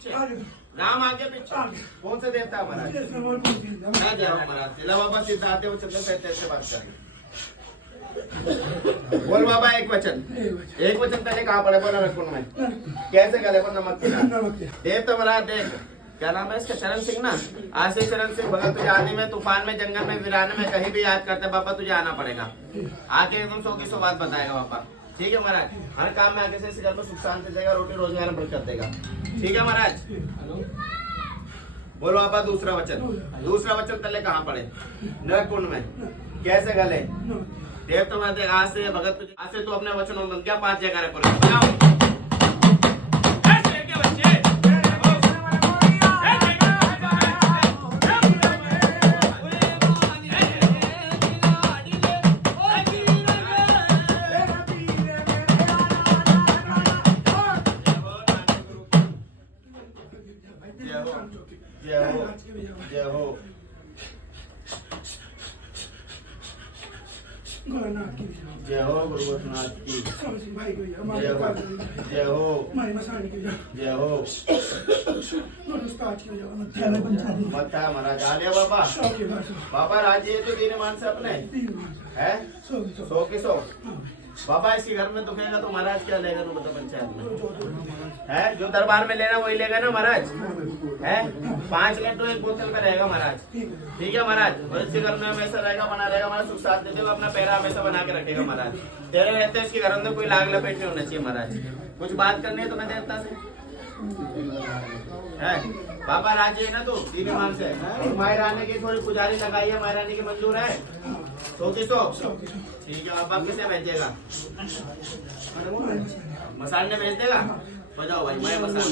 पीछे, नाम आगे पीछे। कौन से देवता महाराज? जय हो महाराज। चलो बाबा सीधा आते हो, चलते से बात करेंगे। बोल बाबा एक वचन पहले कहाँ पड़े? बोला रखुन में कैसे गले पर नमक देव तो महाराज देख, क्या नाम है इसका? चरण सिंह ना, आशीष चरण सिंह भगत। तुझे आदि में, तूफान में, जंगल में, वीरान में, कहीं भी याद करते बाबा तुझे आना पड़ेगा। आके एकदम 100 की 100 बात बताएगा बाबा। ठीक है महाराज, हर काम में आगे से इस घर में सुख शांति देगा, रोटी रोजगार में बरकत देगा। ठीक है महाराज। बोलो बाबा दूसरा वचन तले कहाँ पड़े? नरकुंड में कैसे गले? देव तो मैं आज से भगत तुझे, आज से तू अपने वचनों में क्या 5 जगह पर जय हो जय हो गुरुनाथ की जय हो जय हो मत्था महाराज आ गया बाबा। बाबा राज्य तो तीन मान से अपने है 100 की 100। बाबा इसी घर में दुखेगा तो महाराज क्या लेगा? तो बता पंचायत में है जो दरबार में लेना वही लेगा ना महाराज। है 5 लीटर एक बोतल में रहेगा महाराज। ठीक है महाराज। और इसी घर में हमेशा रहेगा, बना रहेगा महाराज। सुख साथ देते हुए अपना पैरा हमेशा बना के रखेगा महाराज। तेरे रहते इसके घर में कोई लाग लपेट नहीं होना चाहिए महाराज। कुछ बात करनी है तो मैं देवता से है। बाबा राजी है ना तू? तीन मान से मायरानी की थोड़ी पुजारी लगाई है, मायरानी की मंजूर है 100 की 100। ठीक है बाबा किसे भेजेगा? मसाल ने भेज देगा। बजाओ भाई मैं मसाल।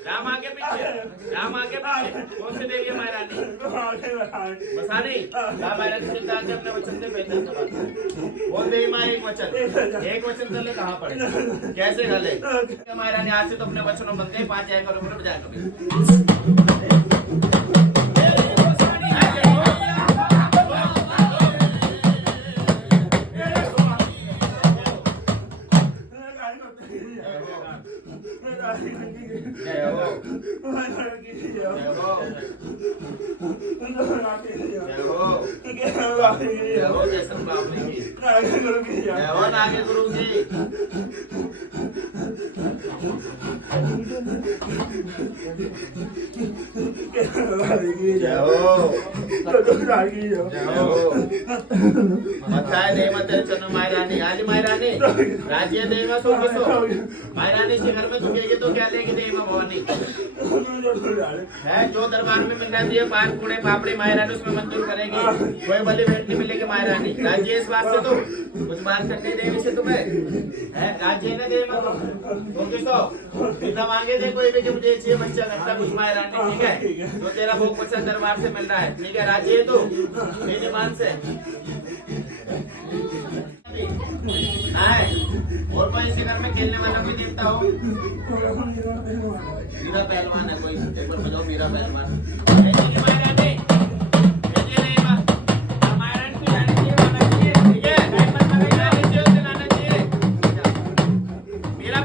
राम आगे पीछे कौन से देवी है महारानी? मसानी महारानी सिद्धार्थ अपने वचन से बेहतर बोल देवी माँ एक वचन चले कहाँ पड़े कैसे गले? महारानी आज से तो अपने वचनों बनते हैं 5 जाए करो बजाय कभी। जय हो नागे गुरु जी। मायरानी आज मायरानी राज्य देवा सो मायरानी से घर में चुकेगी तो क्या लेगी देवा भवानी है जो दरबार में मिल जाती है 5 कूड़े पापड़ी मायरानी उसमें मंजूर करेगी। कोई बलि भेंट नहीं मिलेगी मायरानी राज्य इस बात से तो कुछ बात करनी देवी से तुम्हें है राज्य ने देवा तुम किसो कितना मांगे दे कोई भी मुझे चाहिए बच्चा करता कुछ मायरानी। ठीक है जो तेरा भोग पसंद दरबार से मिल रहा है। ठीक है राज्य तो मेरे मान से और कोई इसी घर में खेलने वाला कोई देवता हो? मीरा पहलवान है कोई टेबल बजाओ मीरा पहलवान। मीरा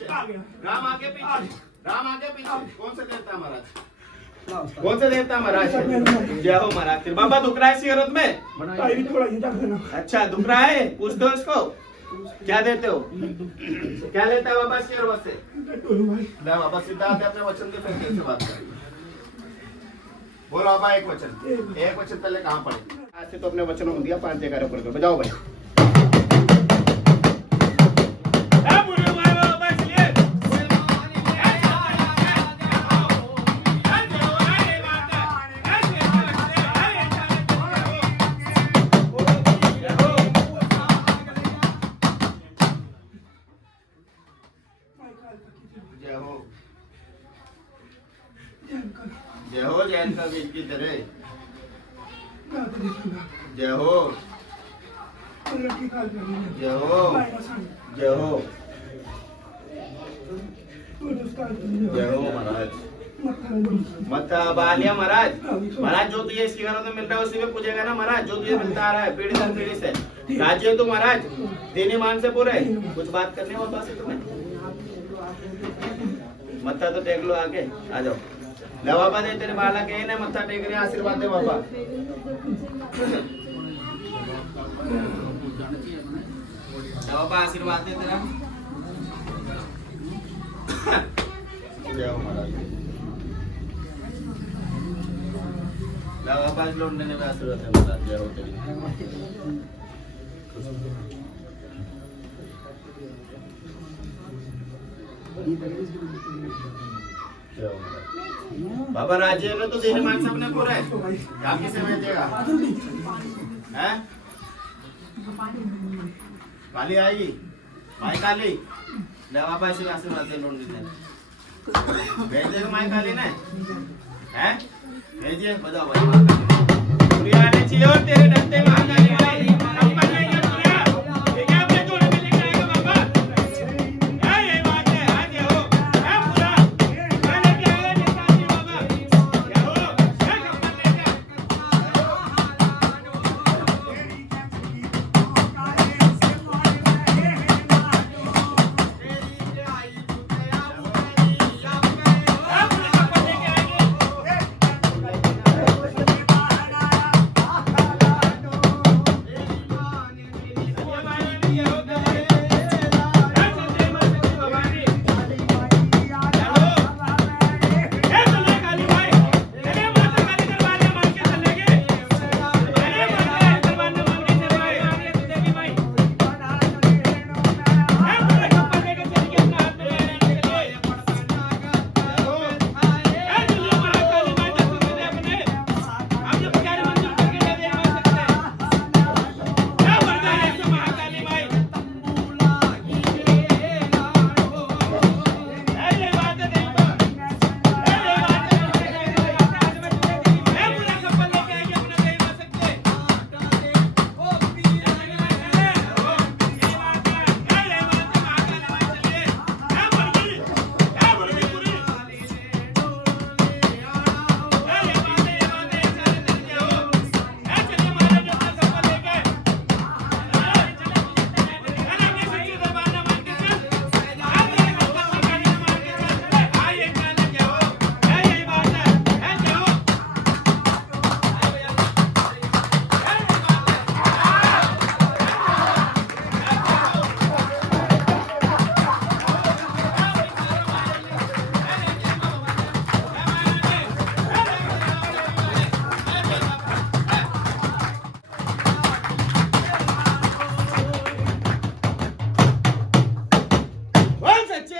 पीछे, आ गया। राम आगे पीछे, राम आगे पीछे। कौन सा देवता महाराज, कौन सा देवता महाराज? जय हो महाराज। फिर बाबा दुख रहा है इसी औरत में? अच्छा दुख रहा है, पूछ दो इसको क्या देते हो, क्या लेता है बाबा इसकी औरत से? बाबा सिद्धार्थ अपने वचन के फिर कैसे बात करेंगे? बोलो बाबा एक वचन, एक वचन पहले कहाँ पढ़े? आज से तो अपने वचनों में दिया 5 जगह ऊपर कर बजाओ भाई। जय हो, जय हो जैन का बीज की तरह, जय हो, जय हो, जय हो, जय हो महाराज। मत बालिया महाराज, महाराज जो तुझे इसके घरों में मिल रहा है उसी में पूजेगा ना महाराज, जो तुझे मिलता आ रहा है पीढ़ी दर पीढ़ी से। राज्य तो महाराज देने मान से पूरे, कुछ बात करने हो पास तुम्हें? मत्था तो टेक लो, आके आ जाओ। ले बाबा दे तेरे बालक है ना, मत्था टेक रहे, आशीर्वाद दे बाबा। बाबा आशीर्वाद दे तेरा। जय हो महाराज। बाबा लौटने में आशीर्वाद है महाराज। जय हो तेरी। बाबा राजेंद्र तो देने मान सबने पूरा है, आप किसे भेजेगा? हैं? काली आएगी, माई काली। ले बाबा ऐसे आशीर्वाद दे लोन देने। भेज देगा माई काली ने? हैं? भेजिए, बताओ भाई माई काली। पूरी आने चाहिए और तेरे डरते माई काली भाई।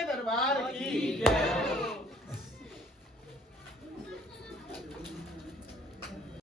दरबार की जय।